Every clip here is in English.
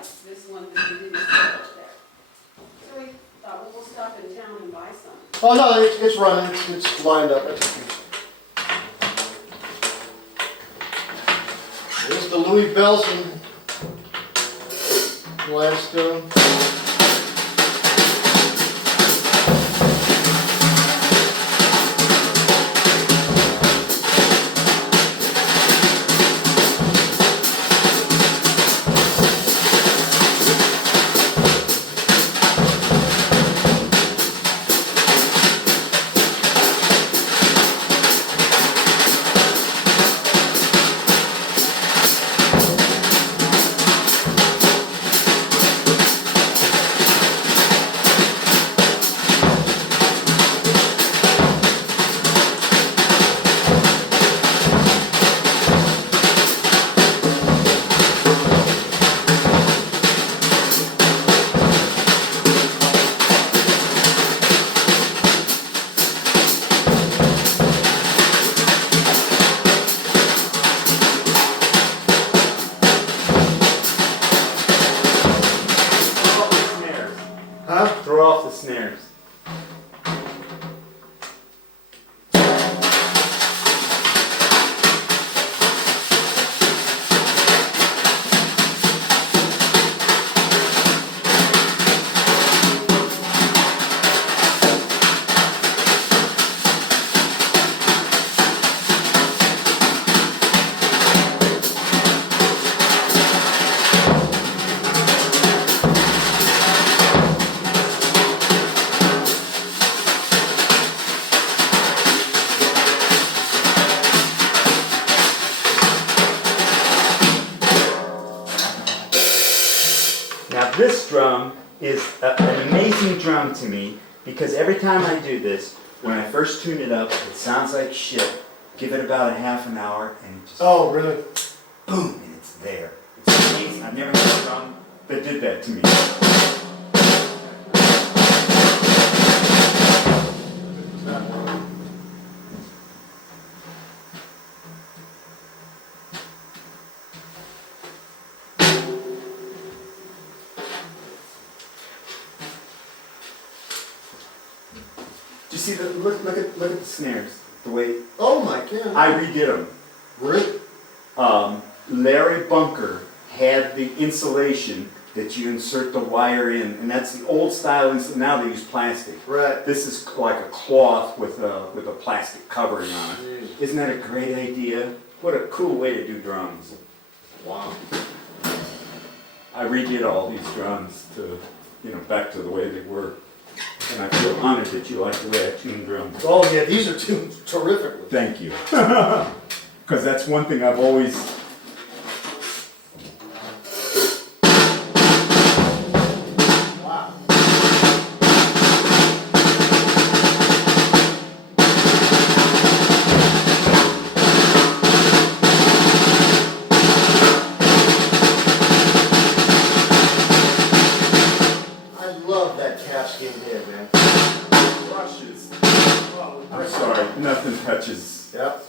like this one that we didn't sell up there. So we thought, well, we'll stop in town and buy some. Oh, no, it's running, it's lined up. There's the Louis Belson Gladstone. Throw off the snares. Now this drum is an amazing drum to me because every time I do this, when I first tune it up, it sounds like shit. Give it about a half an hour and it just Oh, really? boom, and it's there. It's amazing. I've never had a drum that did that to me. Do you see the look at the snares? The way Oh, my God. I redid them. Really? Larry Bunker had the insulation that you insert the wire in, and that's the old style. Now they use plastic. Right. This is like a cloth with a plastic covering on it. Isn't that a great idea? What a cool way to do drums. Wow. I redid all these drums to, back to the way they were. And I feel honored that you like the way I tune drums. Oh, yeah, these are tuned terrifically. Thank you. Because that's one thing I've always... Wow. I love that calfskin head, man. Brushes. I'm sorry, nothing touches. Yep.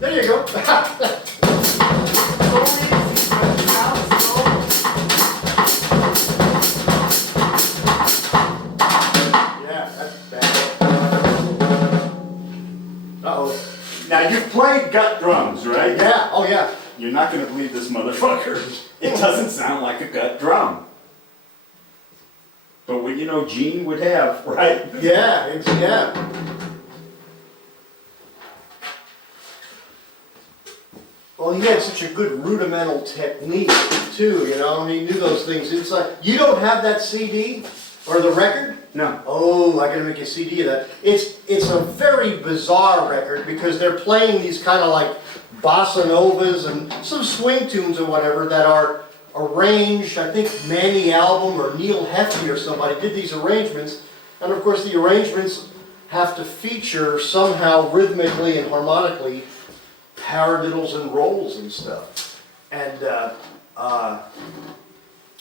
There you go. Yeah, that's bad. Uh-oh. Now you've played gut drums, right? Yeah, oh yeah. You're not gonna believe this motherfucker. It doesn't sound like a gut drum. But what you know Gene would have, right? Yeah, yeah. Well, he had such a good rudimental technique too, you know, I mean, he knew those things. It's like, you don't have that CD or the record? No. Oh, I gotta make a CD of that. It's a very bizarre record because they're playing these kind of like bossa novas and some swing tunes or whatever that are arranged. I think Manny Album or Neil Hefti or somebody did these arrangements, and of course the arrangements have to feature somehow rhythmically and harmonically paradiddles and rolls and stuff. And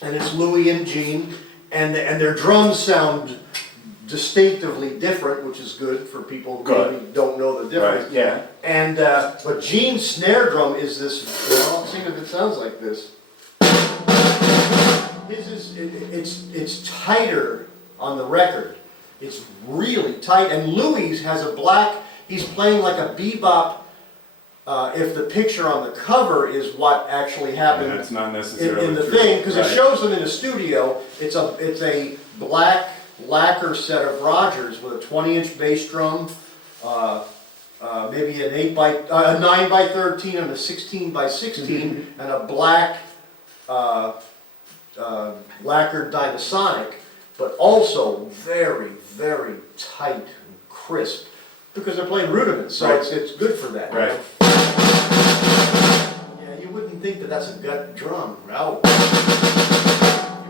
it's Louis and Gene, and their drums sound distinctively different, which is good for people who maybe don't know the difference. Right, yeah. And but Gene's snare drum is this. Well, I'll see if it sounds like this. His is it's tighter on the record. It's really tight. And Louis has a black. He's playing like a bebop. If the picture on the cover is what actually happened, that's not necessarily in the true. thing, because Right. it shows them in the studio. It's a black lacquer set of Rogers with a 20-inch bass drum, maybe an 9 by 13 and a 16 by 16, and a black lacquered Dynasonic, but also very, very tight and crisp, because they're playing rudiments, so Right. it's good for that. Right. You know? Yeah, you wouldn't think that that's a gut drum. No. You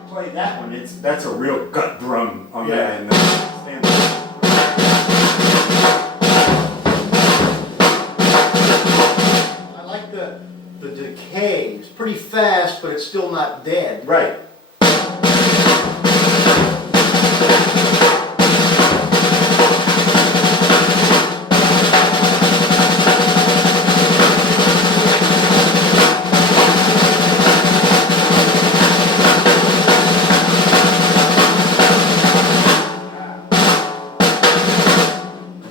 play that one, that's a real gut drum on Yeah. that end. I like the decay. It's pretty fast, but it's still not dead. Right.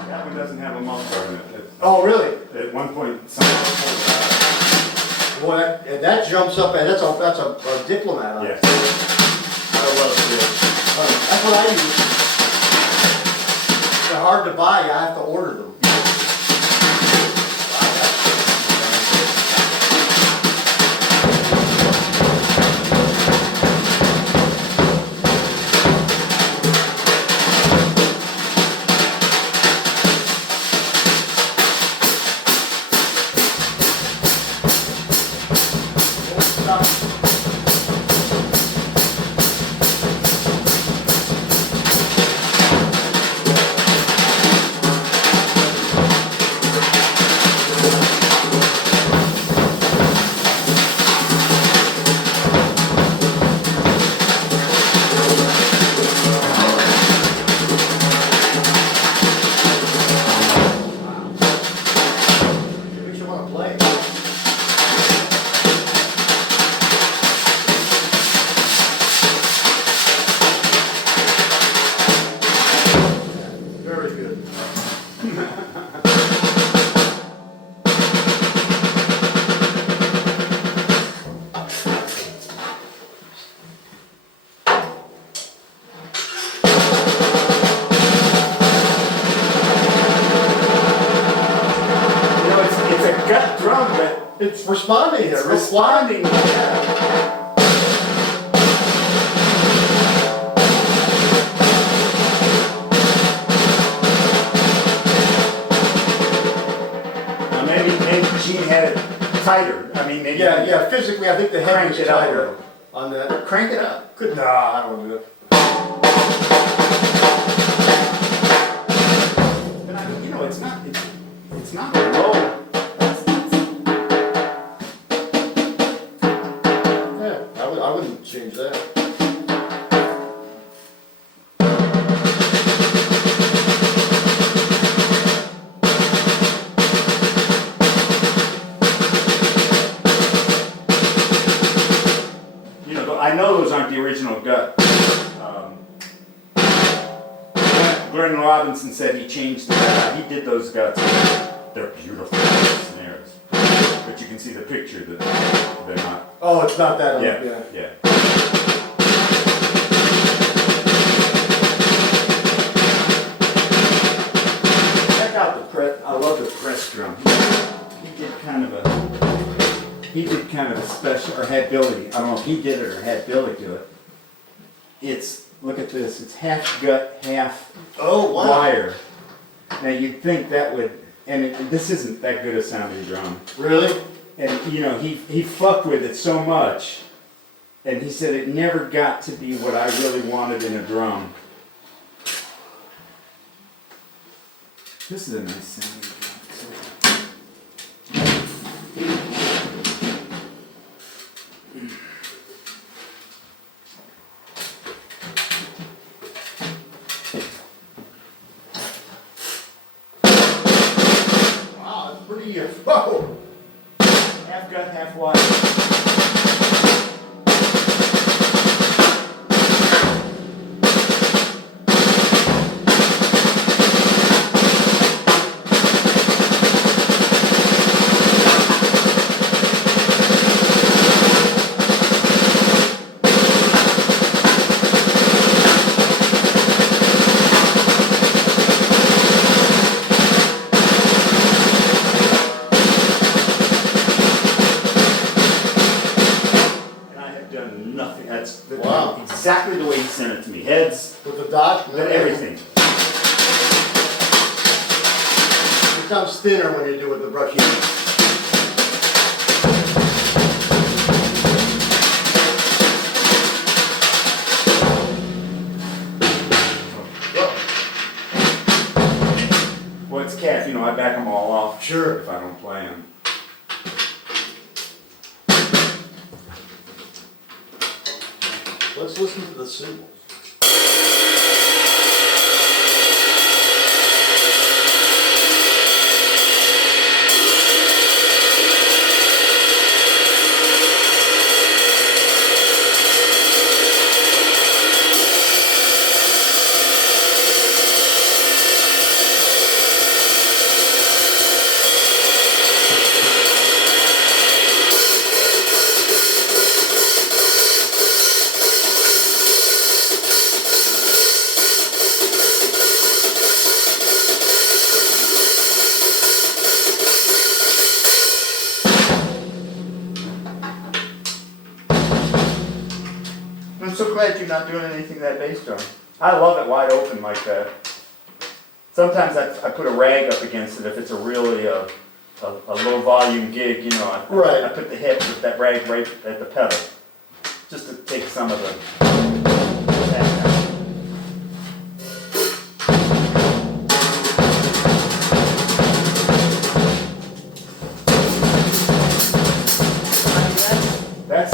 That one doesn't have a muffler in it. Oh, really? At one point, something. Boy, that jumps up, and that's a diplomat on it. Yes. I love it. That's what I use. They're hard to buy. I have to order them. Makes you want to play. Very good. You know, it's a gut drum, but It's responding. it's responding. Now maybe Gene had it tighter. I mean, maybe. Yeah. Physically, I think the head Crank was it up a tighter little. on that. Crank it up. Good. Nah, I don't do it. But I mean, you know, it's not low. Yeah, I wouldn't change that. Glenn Robinson said he changed the guts. He did those guts. They're beautiful snares. But you can see the picture that they're not. Oh, it's not that. Yeah. Check out the press. I love the press drum. He did kind of a special, or had Billy. I don't know if he did it or had Billy do it. Look at this. It's half gut, half wire. Now you'd think that would, and this isn't that good a sounding drum. Really? And you know, he fucked with it so much, and he said it never got to be what I really wanted in a drum. This is a nice sounding drum. Wow, that's pretty. Whoa! Half gut, half wire. Wow. Exactly the way he sent it to me. Heads, With the dot and everything. It becomes thinner when you do it with the brush heat. Well, it's calf, you know, I back them all off. Sure. If I don't play them. Let's listen to the cymbals. I'm so glad you're not doing anything to that bass drum. I love it wide open like that. Sometimes I put a rag up against it if it's a really a low volume gig, you know. Right. I put the hip with that rag right at the pedal, just to take some of the. That's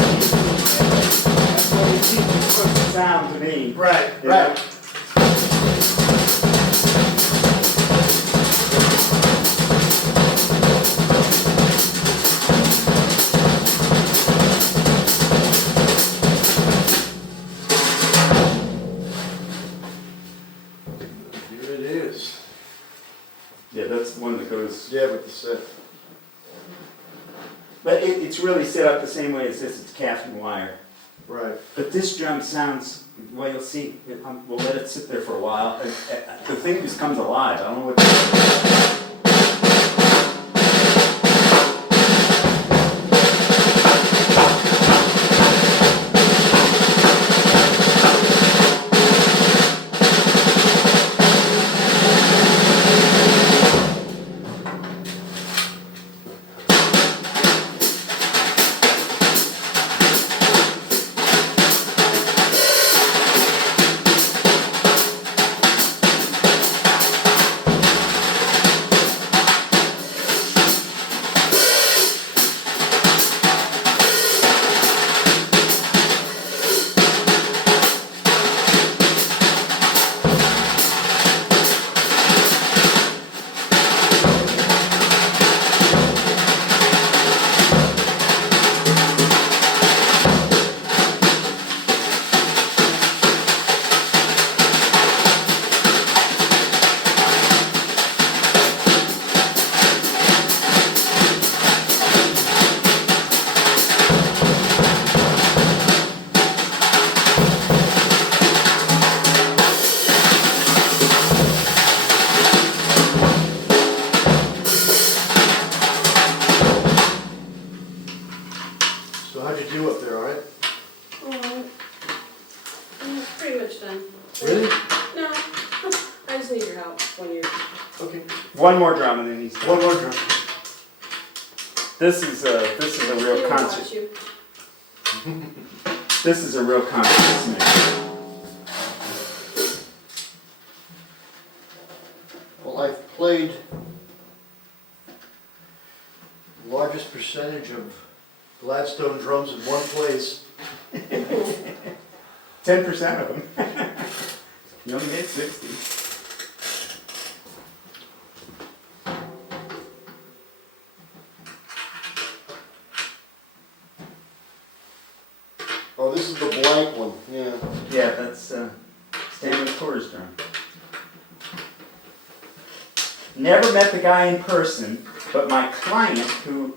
what it seems to sound to me. Right, You know? right. Here it is. Yeah, that's the one that goes. Yeah, with the set. But it's really set up the same way as this. It's calf and wire. Right. But this drum sounds, well, you'll see. We'll let it sit there for a while. The thing just comes alive. I don't know what. One more drum and then he's done. One more drum. This is a real He'll concert. watch you. This is a real concert snare. Well, I've played the largest percentage of Gladstone drums in one place. 10% of them. You only get 60. Oh, this is the blank one, yeah. Yeah, that's Stanley Coors drum. Never met the guy in person, but my client, who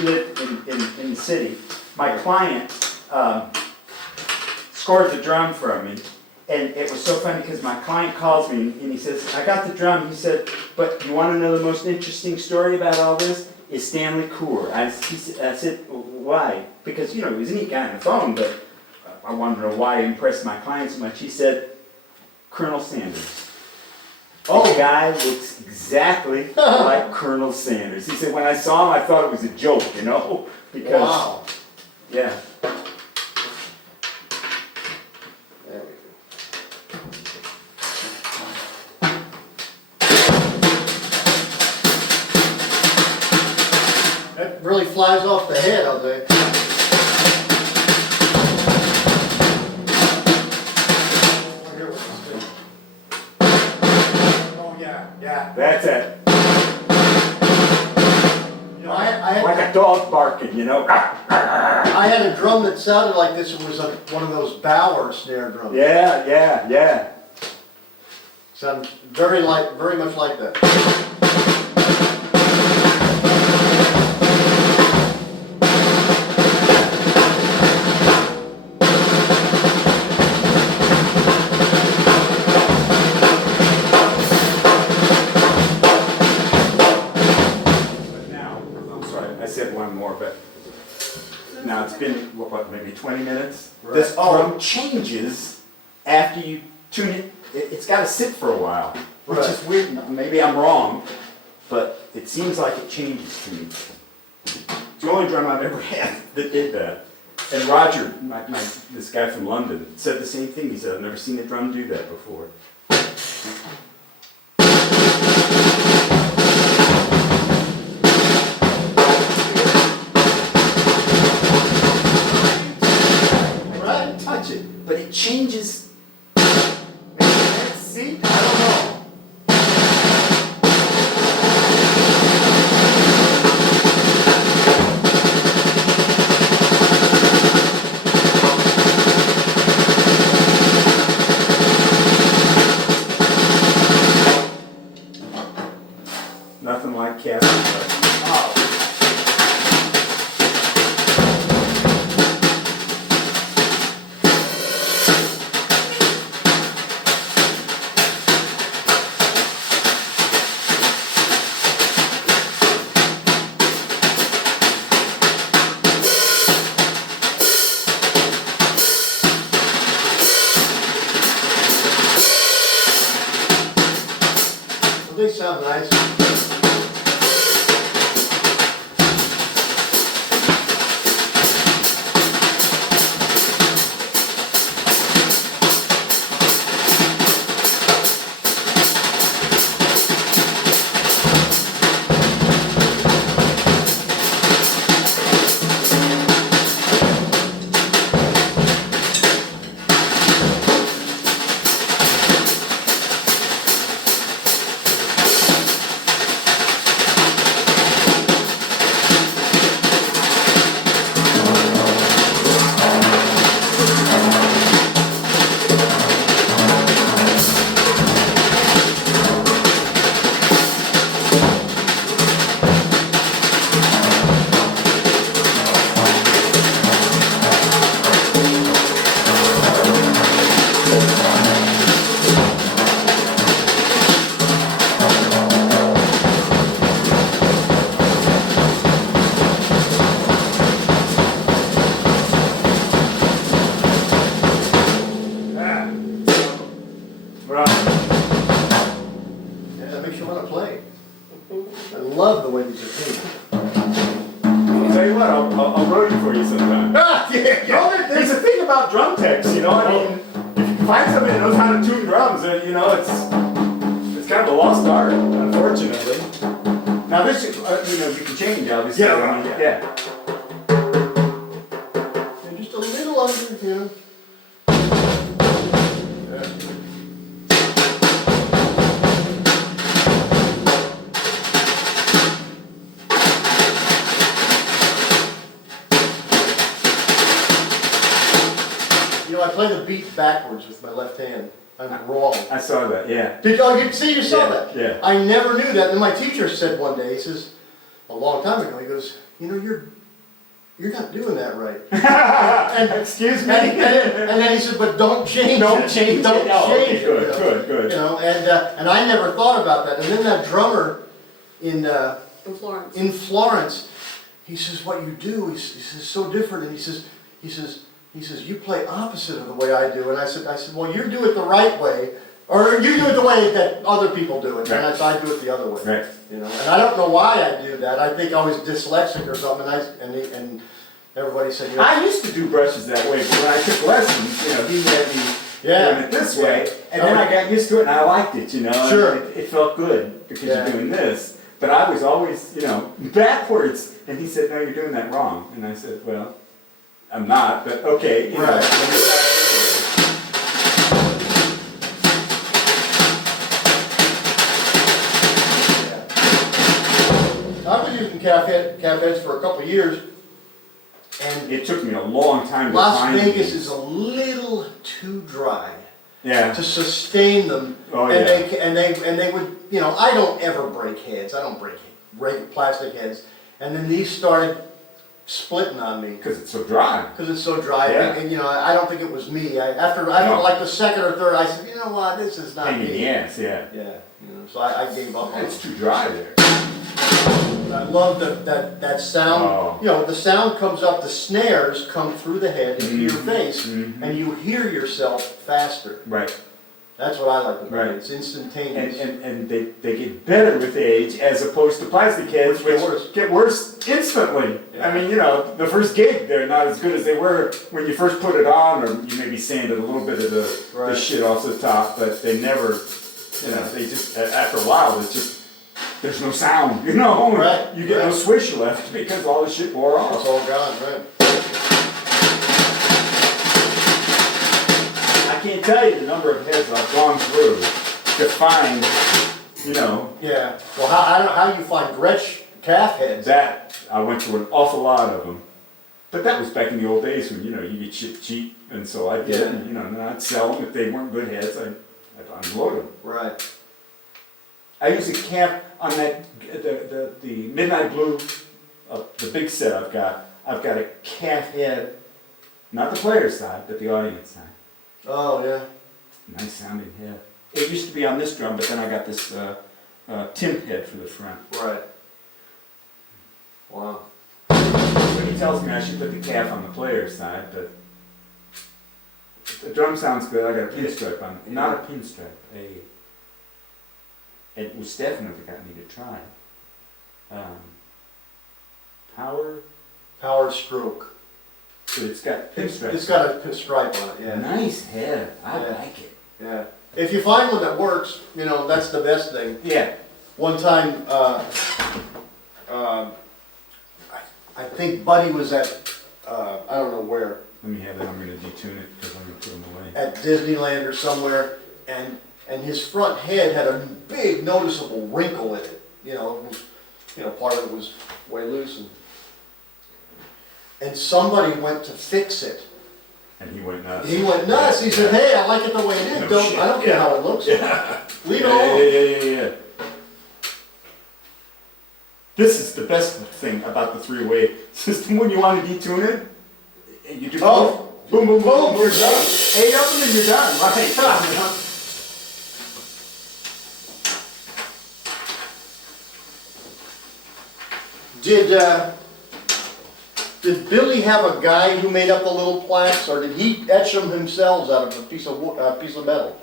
lived in the city, my client scored the drum for me. And it was so funny because my client calls me and he says, I got the drum. He said, but you want to know the most interesting story about all this? Is Stanley Coors. I said, why? Because, you know, he was a neat guy on the phone, but I wanted to know why I impressed my client so much. He said, Colonel Sanders. Oh, the guy looks exactly like Colonel Sanders. He said, when I saw him, I thought it was a joke, you know? Because, Wow. yeah. There we go. That really flies off the head, I'll tell you. I wonder what this is. Oh, yeah. That's it. You know, I Like a dog barking, you know? I had a drum that sounded like this. It was one of those Bauer snare drums. Yeah. Sounded very much like that. But now, I'm sorry, I said one more, but now it's been, what, maybe 20 minutes? Right. This drum changes after you tune it. It's got to sit for a while, which Right. is weird. Maybe I'm wrong, but it seems like it changes to me. It's the only drum I've ever had that did that. And Roger, this guy from London, said the same thing. He said, I've never seen a drum do that before. Right, touch it, but it changes. See, I don't know. Nothing like casting. Oh. They sound nice. you want to play. I love the way these are painted. I'll tell you what, I'll road you for you sometime. Yeah. There's a thing about drum techs, you know, I mean, if you can find somebody that knows how to tune drums, you know, it's kind of a lost art, unfortunately. Now this, you know, you can change, obviously. Yeah, I mean, yeah. And just a little under, you know. You know, I play the beat backwards with my left hand. I'm wrong. I saw that, yeah. Did you see? You saw Yeah, that? yeah. I never knew that. And my teacher said one day, he says, a long time ago, he goes, you know, you're not doing that right. Excuse me? And then he said, but don't change Don't it. change it. Don't Oh, okay, change it. good, you know? good, good. You know, and I never thought about that. And then that drummer in Florence. Florence, he says, what you do, he says, so different. And he says, you play opposite of the way I do. And I said, well, you do it the right way, or you do it the way that other people do it. Right. And I do it the other way. Right. You know, and I don't know why I do that. I think I was dyslexic or something. And everybody said, you know, I used to do brushes that way, but when I took lessons, you know, he had me doing it this way, and then I got used to it and I liked it, you know. Sure. And it felt good because Yeah. you're doing this. But I was always, you know, backwards. And he said, no, you're doing that wrong. And I said, well, I'm not, but okay. You know, Right. let me try it yeah. I've been using calf heads for a couple of years, and this way. It took me a long time to Las find Vegas these. is a little too dry Yeah. to sustain them. Oh, and yeah. they would, you know, I don't ever break heads. I don't break plastic heads. And then these started splitting on me Because it's so dry. because it's so dry. Yeah. And you know, I don't think it was me. After like the second or third, I said, you know what, this is not Pain in me. the ass, yeah. Yeah, you know, so I gave up on it. It's too dry there. I love that sound. Oh. You know, the sound comes up, the snares come through the head into your face, Mhm. and you hear yourself faster. Right. That's what I like about Right. it. It's instantaneous. And they get better with age as opposed to plastic heads, Which which get worse. get worse instantly. Yeah. I mean, you know, the first gig, they're not as good as they were when you first put it on, or you maybe sanded a little bit of the Right. shit off the top, but they never, you know, they just, after a while, it's just, there's no sound, you know? Right, You get no right. swish left because all the shit wore It's off. all gone, right? I can't tell you the number of heads I've gone through to find, you know, Yeah. Well, I don't know how you find Gretsch calf heads. that, I went through an awful lot of them. But that was back in the old days when, you know, you get shit cheap, and so I did, Yeah. and, you know, and I'd sell them. If they weren't good heads, I'd unload them. Right. I use a calf on that, the Midnight Blue, the big set I've got a calf head, not the player side, but the audience side. Oh, yeah. Nice sounding head. It used to be on this drum, but then I got this timp head for the front. Right. Wow. So he tells me I should put the calf on the player side, but the drum sounds good. I got a pinstripe on it. Not a pinstripe, it was definitely got me to try. Power stroke. But it's got pinstripes. It's got a stripe on it, yeah. Nice head. I Yeah. like it. Yeah. If you find one that works, you know, that's the best thing. Yeah. One time, I think Buddy was at, I don't know where, Let me have that. I'm going to detune it because I'm going to put them away. at Disneyland or somewhere, and his front head had a big noticeable wrinkle in it. You know, it was, you know, part of it was way loose, and somebody went to fix it. And he went nuts. He went nuts. He said, "Hey, I like it the way it is. No shit. I don't care how it looks. Yeah. Leave it Yeah, alone." yeah. This is the best thing about the three-way system. When you want to detune it, and you do Oh. boom, boom, boom, Boom, you're you're done. done. 8 of them and you're done. Right. Did Billy have a guy who made up the little plaques, or did he etch them himself out of a piece of metal,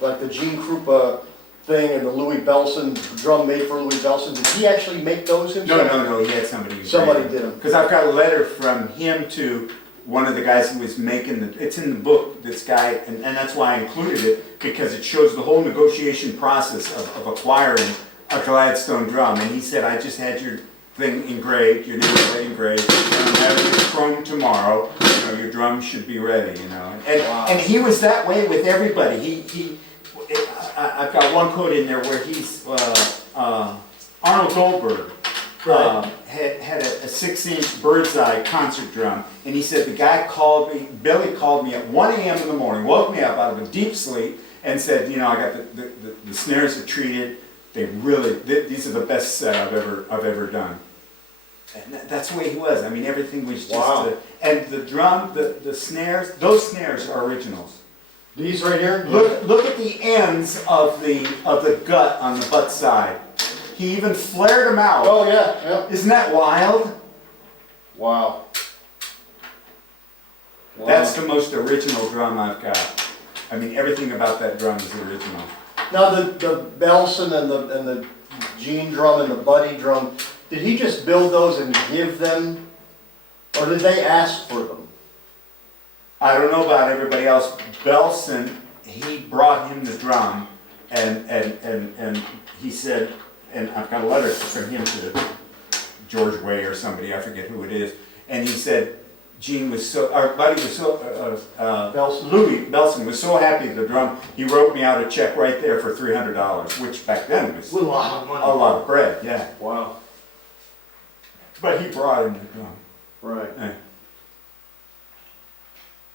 like the Gene Krupa thing and the Louis Bellson drum made for Louis Bellson, did he actually make those himself? No, he had somebody who Somebody did them. Because I've got a letter from him to one of the guys who was making it's in the book, this guy, and that's why I included it, because it shows the whole negotiation process of acquiring a Gladstone drum. And he said, I just had your thing engraved, your name is engraved, I'm having it chrome tomorrow, your drum should be ready, And he was that way with everybody. I've got one quote in there where he's, Arnold Goldberg, had a 6-inch bird's eye concert drum, and he said the guy Billy called me at 1 a.m. in the morning, woke me up out of a deep sleep, and said, I got the snares are treated. They really, these are the best set I've ever done. And that's the way he was. I mean, everything was just, and the drum, the snares, those snares are originals. These right here? Look at the ends of the gut on the butt side. He even flared them out. Oh yeah. Isn't that wild? Wow. That's the most original drum I've got. I mean, everything about that drum is original. Now the Bellson and the Gene drum and the Buddy drum, did he just build those and give them, or did they ask for them? I don't know about everybody else. Bellson, he brought him the drum, and he said, and I've got a letter from him to George Way or somebody, I forget who it is, and he said, Gene was so, our buddy was so, Louis Bellson was so happy with the drum, he wrote me out a check right there for $300, which back then was A lot of money. a lot of bread, yeah. Wow. But he brought him the drum. Right. Yeah.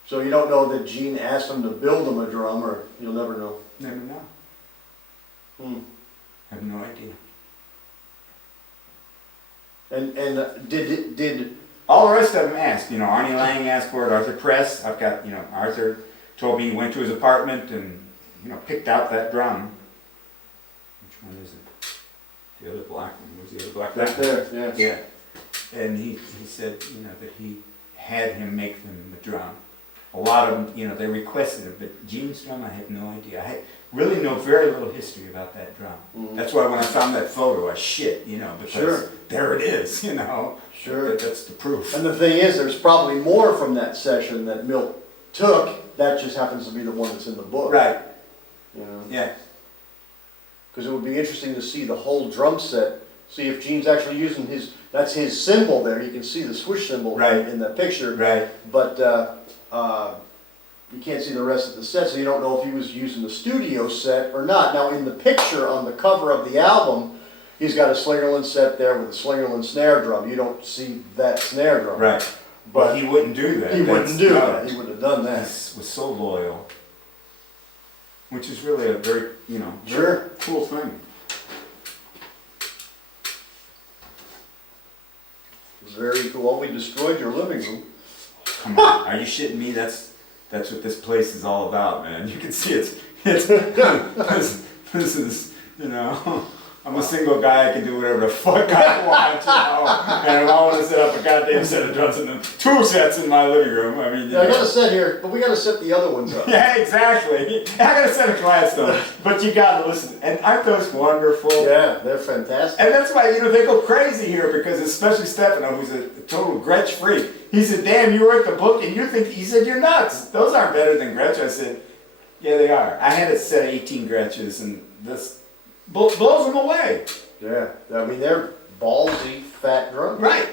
So you don't know that Gene asked him to build him a drum, or you'll never know. Never know. I have no idea. And did All the rest of them asked, Arnie Lang asked for it, Arthur Press, I've got, Arthur told me he went to his apartment and, picked out that drum. Which one is it? The other black one, where's the other black one? back there? Yeah. Yeah. And he said, that he had him make them the drum. A lot of them, they requested it, but Gene's drum, I had no idea. I really know very little history about that drum. That's why when I found that photo, I shit, because Sure. there it is, Sure. That's the proof. And the thing is, there's probably more from that session that Milt took. That just happens to be the one that's in the book. Right. Yeah. Because it would be interesting to see the whole drum set. See if Gene's actually using that's his symbol there. You can see the swoosh symbol Right. in that picture. Right. But you can't see the rest of the set, so you don't know if he was using the studio set or not. Now in the picture on the cover of the album, he's got a Slingerland set there with a Slingerland snare drum. You don't see that snare drum. Right. But he wouldn't do that. he wouldn't do that. He wouldn't have done He that. was so loyal. Which is really a very, Sure. very cool thing. Very cool. Well, we destroyed your living room. Come on, are you shitting me? That's what this place is all about, man. You can see it's this is, I'm a single guy, I can do whatever the fuck I want, and if I want to set up a goddamn set of drums and then 2 sets in my living room, I mean, Yeah, I got a set here, but we got to set the other ones up. Yeah, exactly. I got a set of Gladstone, but you got to listen. And aren't those wonderful? Yeah, they're fantastic. And that's why, they go crazy here, because especially Stefano, who's a total Gretsch freak. He said, damn, you wrote the book and he said, you're nuts. Those aren't better than Gretsch. I said, yeah, they are. I had a set of 18 Gretches and this blows them away. Yeah, I mean, they're ballsy, fat drums. Right.